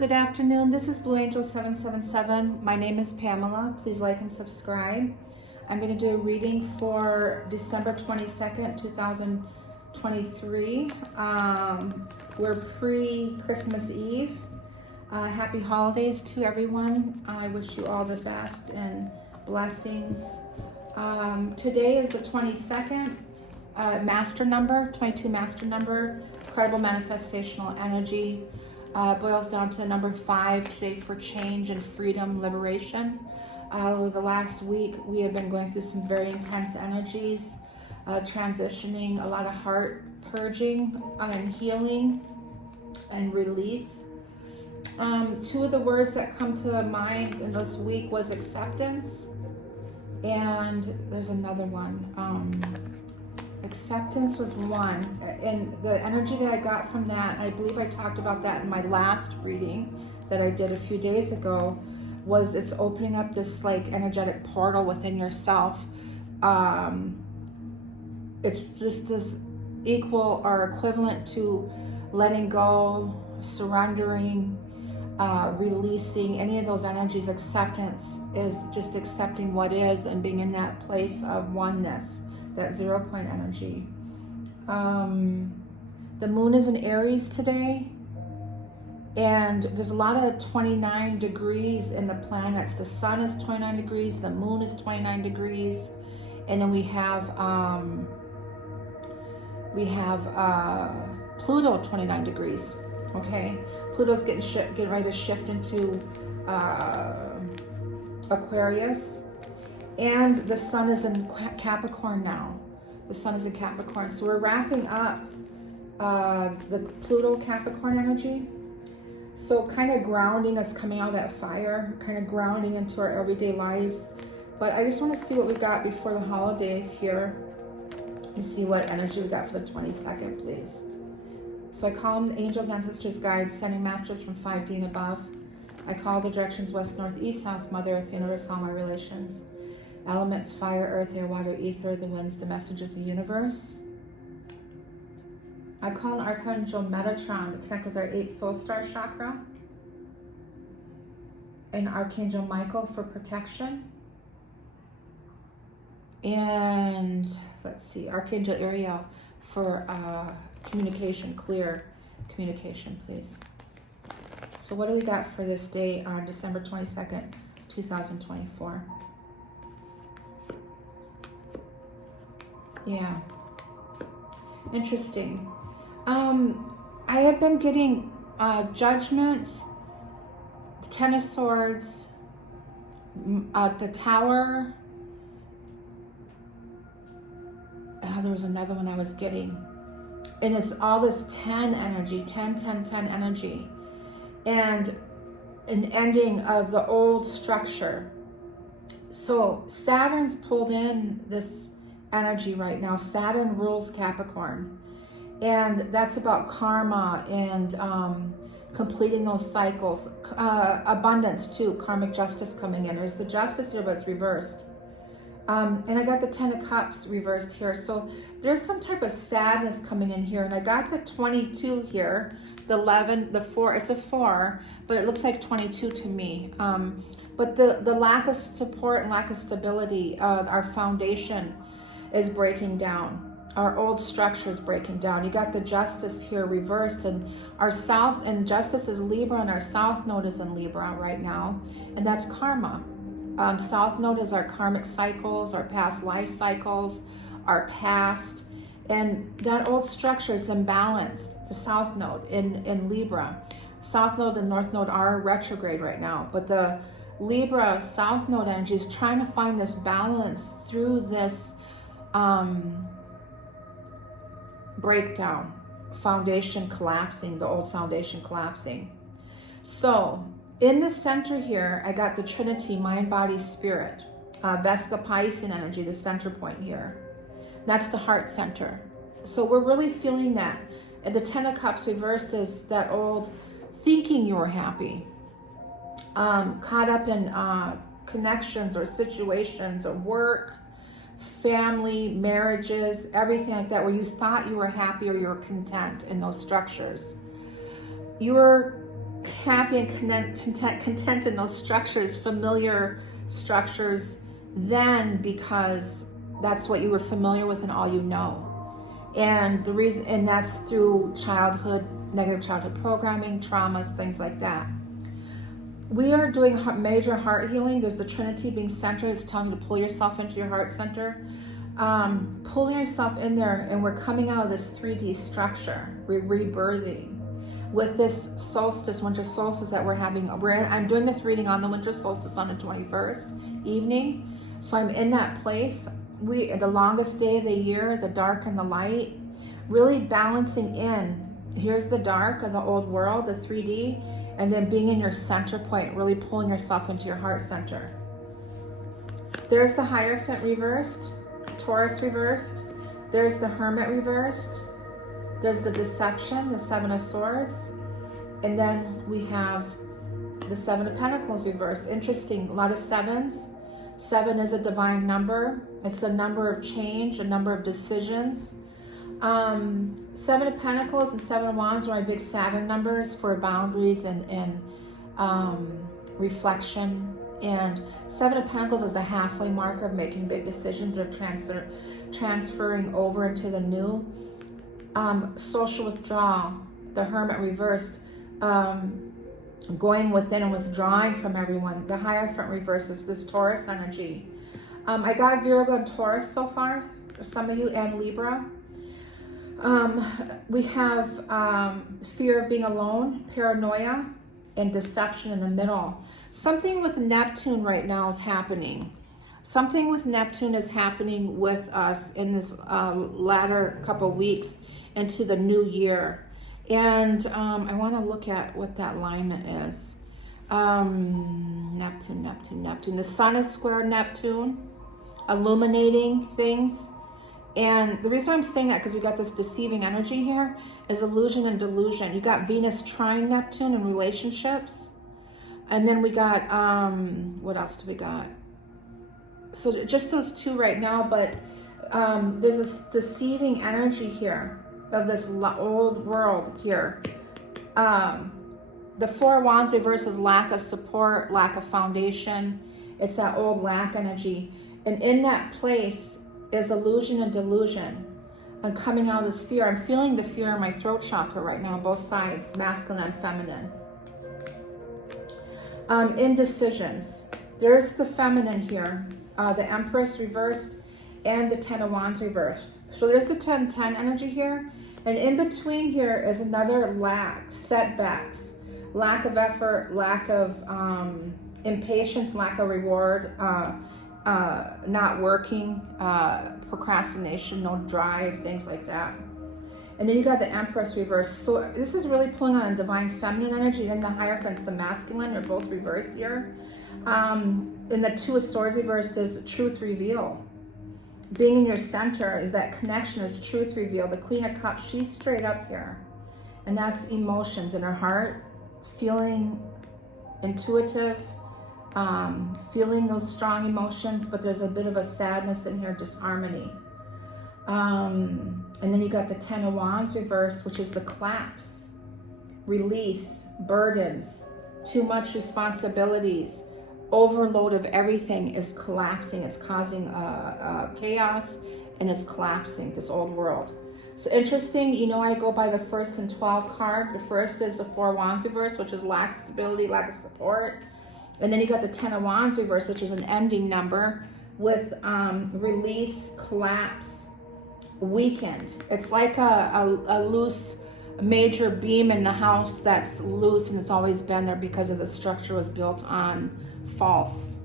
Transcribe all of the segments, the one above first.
Good afternoon. This is Blue Angel 777. My name is Pamela. Please like and subscribe. I'm going to do a reading for December 22nd, 2023. We're pre-Christmas Eve. Happy holidays to everyone. I wish you all the best and blessings. Today is the 22nd master number, 22 master number, incredible manifestational energy. Boils down to the number 5 today for change and freedom, liberation. The last week we have been going through some very intense energies, transitioning, a lot of heart purging and healing and release. Two of the words that come to mind in this week was acceptance, and there's another one. Acceptance was one, and the energy that I got from that, I believe I talked about that in my last reading that I did a few days ago, was it's opening up this like energetic portal within yourself. It's just as equal or equivalent to letting go, surrendering, releasing any of those energies. Acceptance is just accepting what is and being in that place of oneness, that 0 point energy. The moon is in Aries today, and there's a lot of 29 degrees in the planets. The sun is 29 degrees, the moon is 29 degrees, and then we have Pluto 29 degrees. Okay, Pluto's getting ready to shift into Aquarius. And the sun is in Capricorn now. The sun is in Capricorn. So we're wrapping up the Pluto Capricorn energy. So kind of grounding us, coming out of that fire, kind of grounding into our everyday lives. But I just want to see what we got before the holidays here and see what energy we got for the 22nd, please. So I call them angels, ancestors, guides, sending masters from 5D and above. I call the directions west, north, east, south, Mother Earth, universe, all my relations. Elements, fire, earth, air, water, ether, the winds, the messengers of the universe. I call an Archangel Metatron to connect with our 8th soul star chakra. And Archangel Michael for protection. And let's see, Archangel Uriel for communication, clear communication, please. So what do we got for this day on December 22nd, 2024? Yeah, interesting. I have been getting Judgment, the Ten of Swords, the Tower. There was another one I was getting. And it's all this 10 energy, 10, 10, 10 energy. And an ending of the old structure. So Saturn's pulled in this energy right now. Saturn rules Capricorn, and that's about karma and completing those cycles. Abundance too, karmic justice coming in. There's the justice here, but it's reversed. And I got the 10 of Cups reversed here. So there's some type of sadness coming in here. And I got the 22 here, the 11, the 4. It's a 4, but it looks like 22 to me. But the lack of support and lack of stability, our foundation is breaking down. Our old structure is breaking down. You got the justice here reversed, and our south, and justice is Libra, and our south node is in Libra right now, and that's karma. South node is our karmic cycles, our past life cycles, our past, and that old structure is imbalanced. The south node in Libra. South node and north node are retrograde right now, but the Libra south node energy is trying to find this balance through this breakdown, foundation collapsing, the old foundation collapsing. So in the center here, I got the Trinity, mind, body, spirit, Vesica Piscean energy, the center point here. That's the heart center. So we're really feeling that. And the 10 of Cups reversed is that old thinking you were happy, caught up in connections or situations or work, family, marriages, everything like that, where you thought you were happy or you were content in those structures. You were happy and content in those structures, familiar structures, then because that's what you were familiar with and all you know. And the reason, and that's through childhood, negative childhood programming, traumas, things like that. We are doing major heart healing. There's the Trinity being centered. It's telling you to pull yourself into your heart center. Pulling yourself in there, and we're coming out of this 3D structure. We're rebirthing with this solstice, winter solstice that we're having. I'm doing this reading on the winter solstice on the 21st evening. So I'm in that place. The longest day of the year, the dark and the light, really balancing in. Here's the dark of the old world, the 3D, and then being in your center point, really pulling yourself into your heart center. There's the Hierophant reversed, Taurus reversed. There's the Hermit reversed. There's the Deception, the Seven of Swords. And then we have the Seven of Pentacles reversed. Interesting, a lot of sevens. 7 is a divine number. It's a number of change, a number of decisions. 7 of Pentacles and 7 of Wands are my big Saturn numbers for boundaries and reflection. And 7 of Pentacles is the halfway marker of making big decisions or transferring over into the new. Social withdrawal, the Hermit reversed, going within and withdrawing from everyone. The Hierophant reversed is this Taurus energy. I got Virgo and Taurus so far, some of you, and Libra. We have fear of being alone, paranoia, and deception in the middle. Something with Neptune right now is happening. Something with Neptune is happening with us in this latter couple weeks into the new year. And I want to look at what that alignment is. Neptune. The sun is square Neptune, illuminating things. And the reason why I'm saying that, because we got this deceiving energy here, is illusion and delusion. You got Venus trine Neptune in relationships. And then we got, what else do we got? So just those two right now, but there's this deceiving energy here of this old world here. The Four of Wands reverse is lack of support, lack of foundation. It's that old lack energy. And in that place is illusion and delusion. I'm coming out of this fear. I'm feeling the fear in my throat chakra right now, both sides, masculine and feminine. Indecisions. There's the feminine here. The Empress reversed and the Ten of Wands reversed. So there's the 10-10 energy here. And in between here is another lack, setbacks, lack of effort, lack of impatience, lack of reward, not working, procrastination, no drive, things like that. And then you got the Empress reverse. So this is really pulling on divine feminine energy. Then the Hierophants, the masculine, are both reversed here. And the Two of Swords reversed is truth reveal. Being in your center, that connection is truth reveal. The Queen of Cups, she's straight up here. And that's emotions in her heart, feeling intuitive, feeling those strong emotions, but there's a bit of a sadness in here, disharmony. And then you got the Ten of Wands reverse, which is the collapse, release, burdens, too much responsibilities, overload of everything is collapsing. It's causing chaos, and it's collapsing, this old world. So interesting, you know, I go by the 1st and 12 card. The first is the Four of Wands reverse, which is lack of stability, lack of support. And then you got the Ten of Wands reverse, which is an ending number with release, collapse, weakened. It's like a loose major beam in the house that's loose, and it's always been there because of the structure was built on false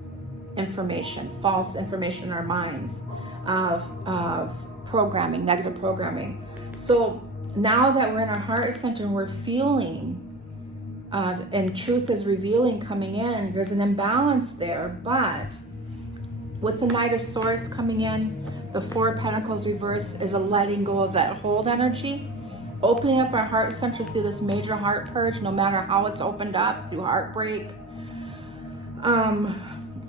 information in our minds of programming, negative programming. So now that we're in our heart center and we're feeling and truth is revealing coming in, there's an imbalance there. But with the Knight of Swords coming in, the Four of Pentacles reverse is a letting go of that hold energy, opening up our heart center through this major heart purge, no matter how it's opened up, through heartbreak,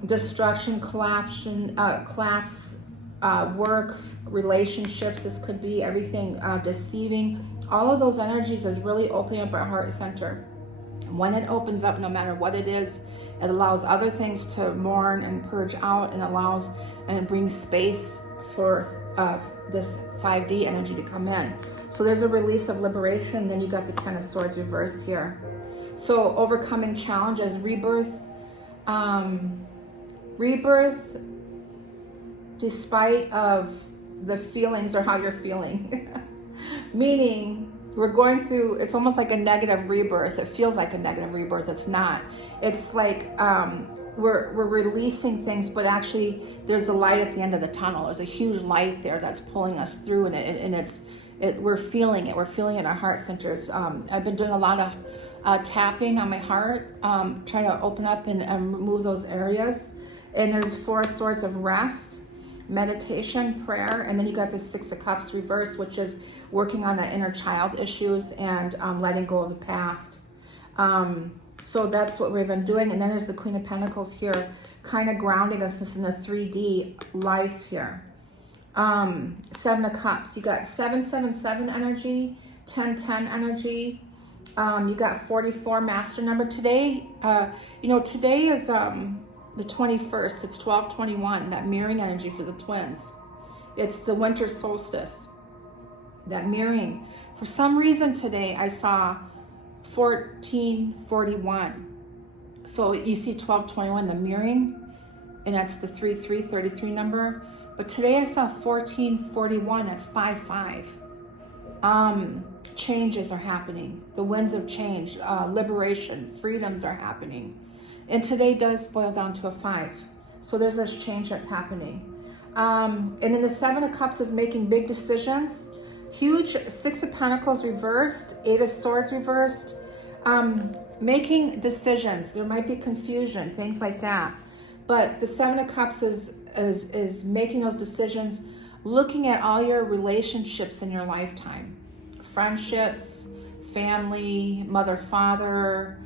destruction, collapse, work, relationships. This could be everything, deceiving. All of those energies is really opening up our heart center. When it opens up, no matter what it is, it allows other things to mourn and purge out, and it brings space for this 5D energy to come in. So there's a release of liberation. Then you got the Ten of Swords reversed here. So overcoming challenges, rebirth, rebirth despite of the feelings or how you're feeling. Meaning we're going through, it's almost like a negative rebirth. It feels like a negative rebirth. It's not. It's like we're releasing things, but actually there's a light at the end of the tunnel. There's a huge light there that's pulling us through, and we're feeling it. We're feeling it in our heart centers. I've been doing a lot of tapping on my heart, trying to open up and remove those areas. And there's 4 Swords of rest, meditation, prayer, and then you got the 6 of Cups reversed, which is working on that inner child issues and letting go of the past. So that's what we've been doing. And then there's the Queen of Pentacles here, kind of grounding us in the 3D life here. 7 of Cups, you got 777 energy, 1010 energy. You got 44 master number today. Today is the 21st. It's 12/21, that mirroring energy for the twins. It's the winter solstice, that mirroring. For some reason today I saw 1441. So you see 12/21, the mirroring, and that's the 3333 number. But today I saw 1441, that's 55. Changes are happening. The winds of change, liberation, freedoms are happening. And today does boil down to a 5. So there's this change that's happening. And in the 7 of Cups is making big decisions. Huge 6 of Pentacles reversed, 8 of Swords reversed. Making decisions. There might be confusion, things like that. But the 7 of Cups is making those decisions, looking at all your relationships in your lifetime. Friendships, family, mother, father,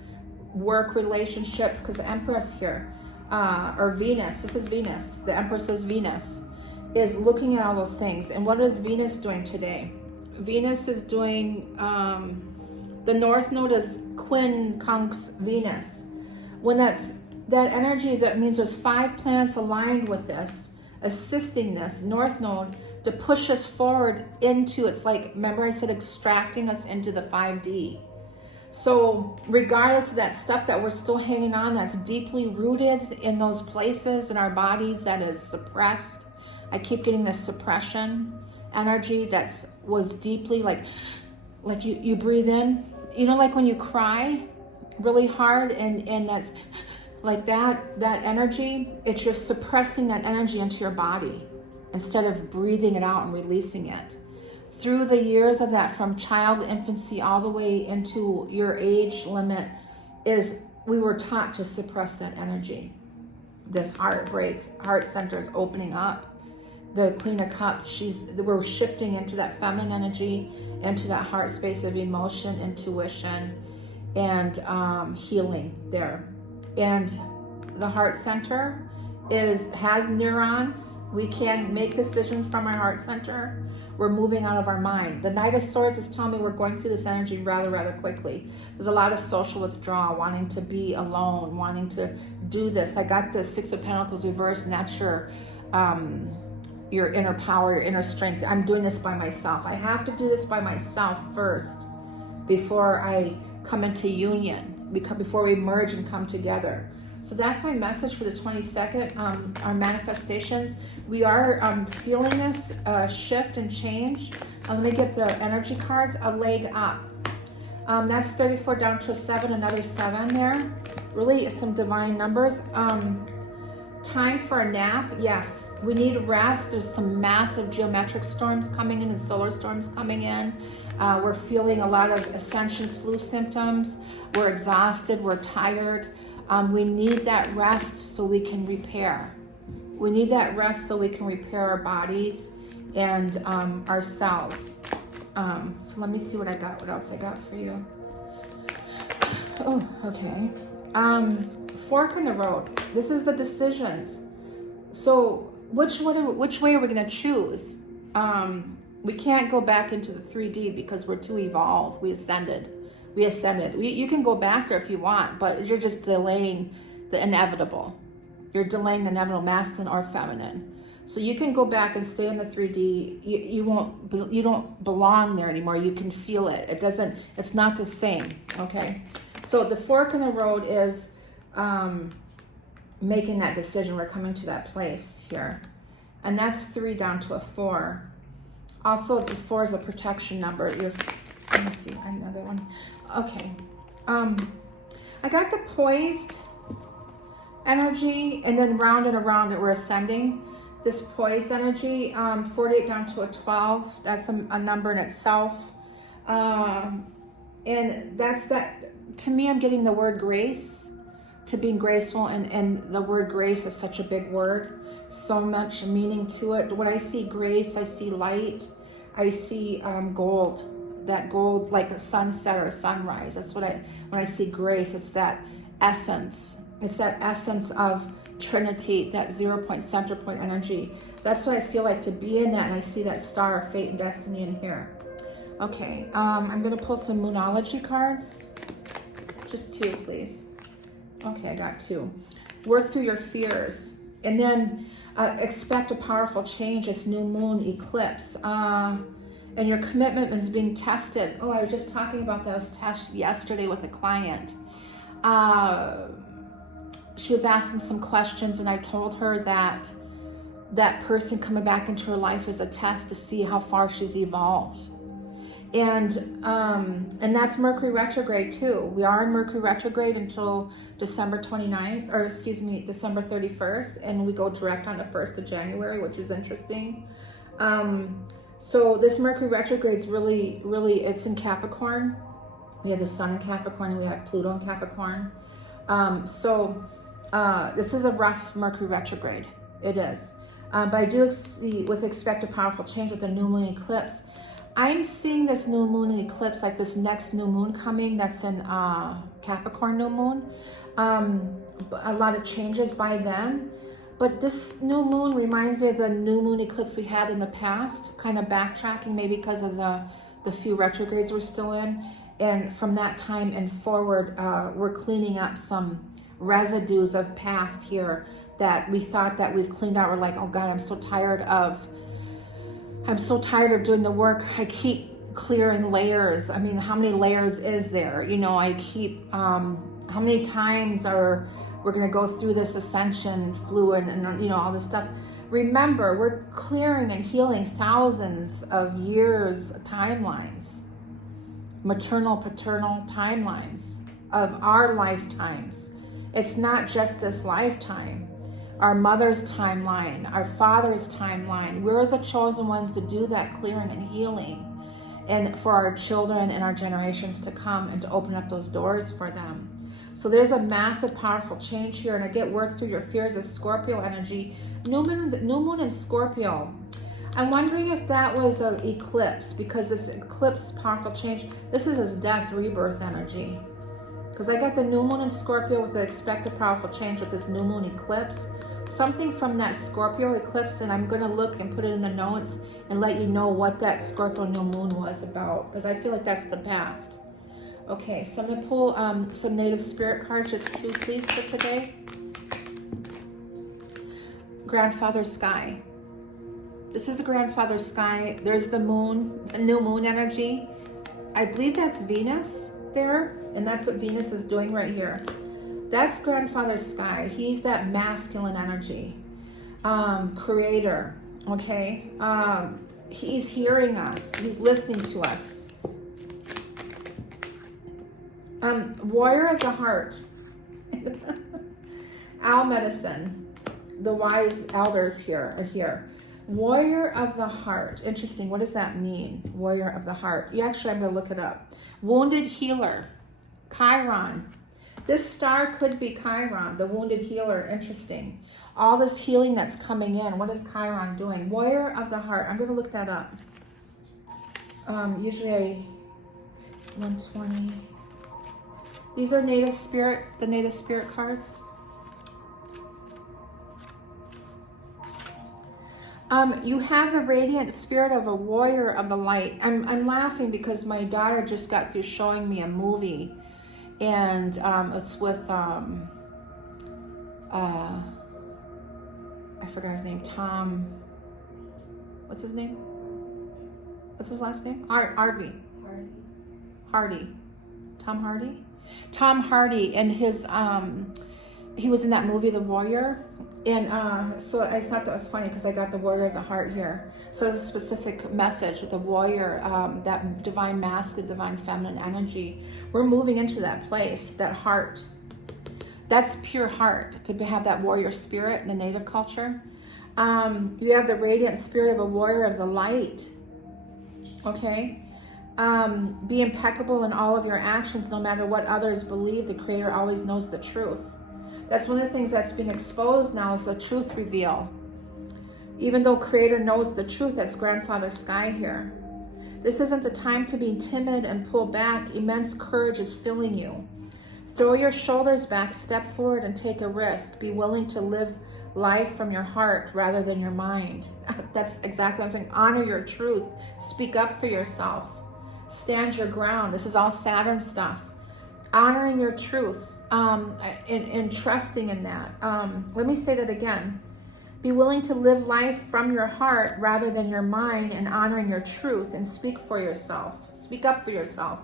work relationships, because the Empress here, or Venus, this is Venus, the Empress is Venus, is looking at all those things. And what is Venus doing today? Venus is doing, the North Node is quincunx Venus. When that energy, that means there's 5 planets aligned with this, assisting this North Node to push us forward into, it's like, remember I said extracting us into the 5D. So regardless of that stuff that we're still hanging on, that's deeply rooted in those places in our bodies that is suppressed. I keep getting this suppression energy was deeply like you breathe in, like when you cry really hard and that's like that energy, it's just suppressing that energy into your body instead of breathing it out and releasing it. Through the years of that, from child infancy all the way into your age limit, we were taught to suppress that energy. This heartbreak, heart center is opening up. The Queen of Cups, we're shifting into that feminine energy, into that heart space of emotion, intuition, and healing there. And the heart center has neurons. We can make decisions from our heart center. We're moving out of our mind. The Knight of Swords is telling me we're going through this energy rather quickly. There's a lot of social withdrawal, wanting to be alone, wanting to do this. I got the 6 of Pentacles reversed, and that's your inner power, your inner strength. I'm doing this by myself. I have to do this by myself first before I come into union, before we merge and come together. So that's my message for the 22nd, our manifestations. We are feeling this shift and change. Let me get the energy cards. A leg up. That's 34 down to a 7, another 7 there. Really some divine numbers. Time for a nap. Yes, we need rest. There's some massive geometric storms coming in and solar storms coming in. We're feeling a lot of ascension flu symptoms. We're exhausted. We're tired. We need that rest so we can repair. We need that rest so we can repair our bodies and our cells. So let me see what else I got for you. Oh, okay. Fork in the road. This is the decisions. So which way are we going to choose? We can't go back into the 3D because we're too evolved. We ascended. We ascended. You can go back there if you want, but you're just delaying the inevitable. You're delaying the inevitable, masculine or feminine. So you can go back and stay in the 3D. You don't belong there anymore. You can feel it. It's not the same, okay? So the fork in the road is making that decision. We're coming to that place here. And that's 3 down to a 4. Also, the 4 is a protection number. Let me see, another one. Okay. I got the poised energy, and then round and around that we're ascending. This poised energy, 48 down to a 12. That's a number in itself. And that's that, to me, I'm getting the word grace, to being graceful, and the word grace is such a big word, so much meaning to it. When I see grace, I see light, I see gold, that gold like a sunset or a sunrise. That's what when I see grace, it's that essence. It's that essence of Trinity, that 0 point, center point energy. That's what I feel like to be in that, and I see that star of fate and destiny in here. Okay, I'm gonna pull some Moonology cards. Just 2, please. Okay, I got 2. Work through your fears, and then expect a powerful change. This new moon eclipse, and your commitment is being tested. Oh, I was just talking about that. I was tested yesterday with a client. She was asking some questions, and I told her that that person coming back into her life is a test to see how far she's evolved. And that's Mercury retrograde too. We are in Mercury retrograde until December 29th, or excuse me, December 31st, and we go direct on the 1st of January, which is interesting. So this Mercury retrograde is really, it's in Capricorn. We have the Sun in Capricorn, and we have Pluto in Capricorn. This is a rough Mercury retrograde. It is. But I do see, expect a powerful change with the new moon eclipse. I'm seeing this new moon eclipse, like this next new moon coming, that's in Capricorn new moon. A lot of changes by then. But this new moon reminds me of the new moon eclipse we had in the past, kind of backtracking maybe because of the few retrogrades we're still in. And from that time and forward, we're cleaning up some residues of past here that we thought that we've cleaned out. We're like, oh God, I'm so tired of doing the work. I keep clearing layers. I mean, how many layers is there? You know, I keep, how many times we're going to go through this ascension fluid and, you know, all this stuff. Remember, we're clearing and healing thousands of years timelines, maternal, paternal timelines of our lifetimes. It's not just this lifetime. Our mother's timeline, our father's timeline. We're the chosen ones to do that clearing and healing, and for our children and our generations to come, and to open up those doors for them. So there's a massive, powerful change here, and I get work through your fears of Scorpio energy. New moon in Scorpio. I'm wondering if that was an eclipse, because this eclipse, powerful change, this is his death, rebirth energy. Because I got the new moon in Scorpio with the expected powerful change with this new moon eclipse. Something from that Scorpio eclipse, and I'm going to look and put it in the notes and let you know what that Scorpio new moon was about, because I feel like that's the past. Okay, so I'm going to pull some native spirit cards, just 2 please for today. Grandfather Sky. This is a grandfather sky. There's the moon, the new moon energy. I believe that's Venus there, and that's what Venus is doing right here. That's grandfather sky. He's that masculine energy, creator, okay? He's hearing us. He's listening to us. Warrior of the heart. Owl medicine. The wise elders here are here. Warrior of the heart. Interesting. What does that mean? Warrior of the heart. Actually, I'm going to look it up. Wounded healer. Chiron. This star could be Chiron, the wounded healer. Interesting. All this healing that's coming in. What is Chiron doing? Warrior of the heart. I'm going to look that up. Usually 120. These are native spirit, the native spirit cards. You have the radiant spirit of a warrior of the light. I'm laughing because my daughter just got through showing me a movie, and it's with I forgot his name. Tom. What's his name? What's his last name? Hardy. Tom Hardy. Tom Hardy, and his he was in that movie, The Warrior. And so I thought that was funny because I got the warrior of the heart here. So there's a specific message with the warrior, that divine masculine, divine feminine energy. We're moving into that place, that heart. That's pure heart, to have that warrior spirit in the native culture. You have the radiant spirit of a warrior of the light. Okay? Be impeccable in all of your actions, no matter what others believe. The Creator always knows the truth. That's one of the things that's being exposed now, is the truth reveal. Even though Creator knows the truth, that's Grandfather Sky here. This isn't the time to be timid and pull back. Immense courage is filling you. Throw your shoulders back, step forward, and take a risk. Be willing to live life from your heart rather than your mind. That's exactly what I'm saying. Honor your truth. Speak up for yourself. Stand your ground. This is all Saturn stuff. Honoring your truth. And trusting in that. Let me say that again. Be willing to live life from your heart rather than your mind, and honoring your truth, and speak for yourself. Speak up for yourself.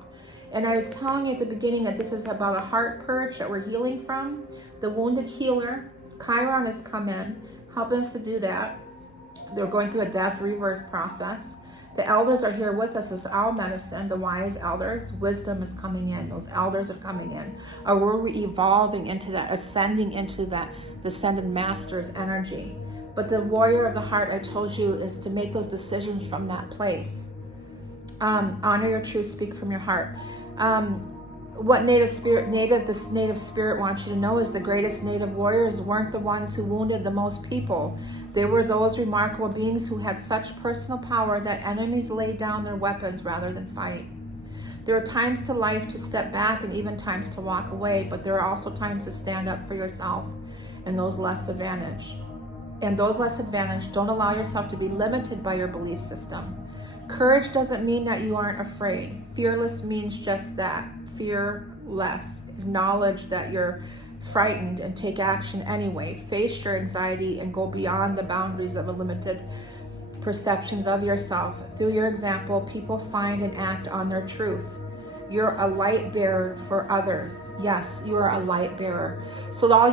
And I was telling you at the beginning that this is about a heart purge that we're healing from. The wounded healer, Chiron, has come in, helping us to do that. They're going through a death rebirth process. The elders are here with us as our medicine, the wise elders. Wisdom is coming in. Those elders are coming in. Or we're evolving into that, ascending into that descended master's energy. But the warrior of the heart, I told you, is to make those decisions from that place. Honor your truth, speak from your heart. What this native spirit wants you to know is the greatest native warriors weren't the ones who wounded the most people. They were those remarkable beings who had such personal power that enemies laid down their weapons rather than fight. There are times to life to step back and even times to walk away, but there are also times to stand up for yourself and those less advantaged. And those less advantaged, don't allow yourself to be limited by your belief system. Courage doesn't mean that you aren't afraid. Fearless means just that, fearless. Acknowledge that you're frightened and take action anyway. Face your anxiety and go beyond the boundaries of limited perceptions of yourself. Through your example, people find and act on their truth. You're a light bearer for others. Yes, you are a light bearer. So all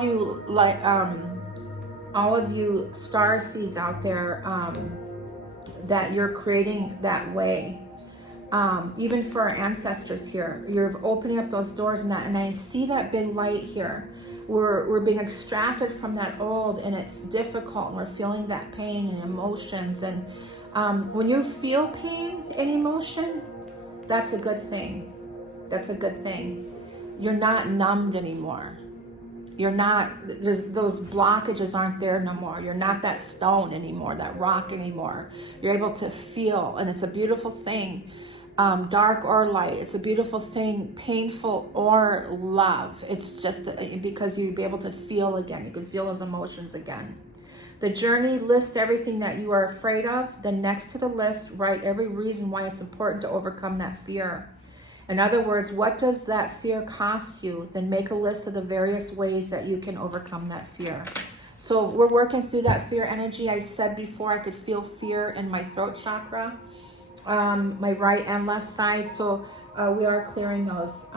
of you star seeds out there, that you're creating that way. Even for our ancestors here, you're opening up those doors and I see that big light here. We're being extracted from that old, and it's difficult, and we're feeling that pain and emotions. And when you feel pain and emotion, that's a good thing. That's a good thing. You're not numbed anymore. Those blockages aren't there no more. You're not that stone anymore, that rock anymore. You're able to feel, and it's a beautiful thing. Dark or light, it's a beautiful thing, painful or love. It's just because you'll be able to feel again. You can feel those emotions again. The journey, list everything that you are afraid of. Then next to the list, write every reason why it's important to overcome that fear. In other words, what does that fear cost you? Then make a list of the various ways that you can overcome that fear. So we're working through that fear energy. I said before I could feel fear in my throat chakra, my right and left side. So we are clearing those.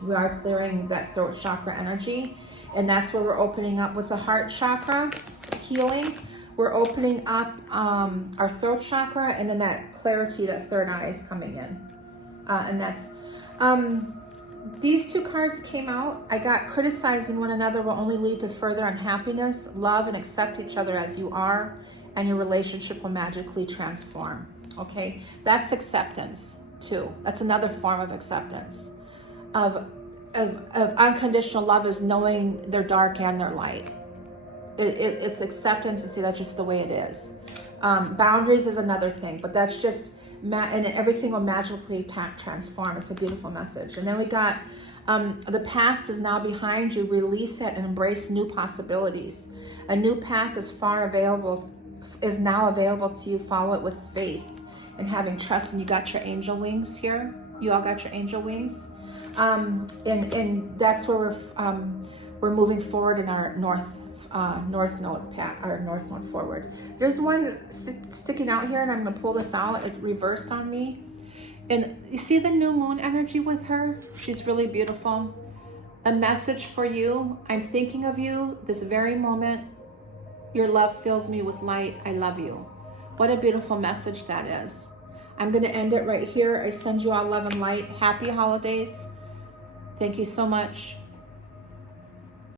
We are clearing that throat chakra energy. And that's where we're opening up with the heart chakra healing. We're opening up our throat chakra, and then that clarity, that third eye is coming in. And that's, these two cards came out. I got criticizing one another will only lead to further unhappiness. Love and accept each other as you are, and your relationship will magically transform. Okay, that's acceptance too. That's another form of acceptance. Of unconditional love is knowing their dark and their light. It's acceptance and see that's just the way it is. Boundaries is another thing, but that's just, and everything will magically transform. It's a beautiful message. And then we got, the past is now behind you. Release it and embrace new possibilities. A new path is now available to you. Follow it with faith and having trust. And you got your angel wings here. You all got your angel wings. And that's where we're moving forward in our north node path, our north node forward. There's one sticking out here, and I'm going to pull this out. It reversed on me. And you see the new moon energy with her? She's really beautiful. A message for you. I'm thinking of you this very moment. Your love fills me with light. I love you. What a beautiful message that is. I'm going to end it right here. I send you all love and light. Happy holidays. Thank you so much.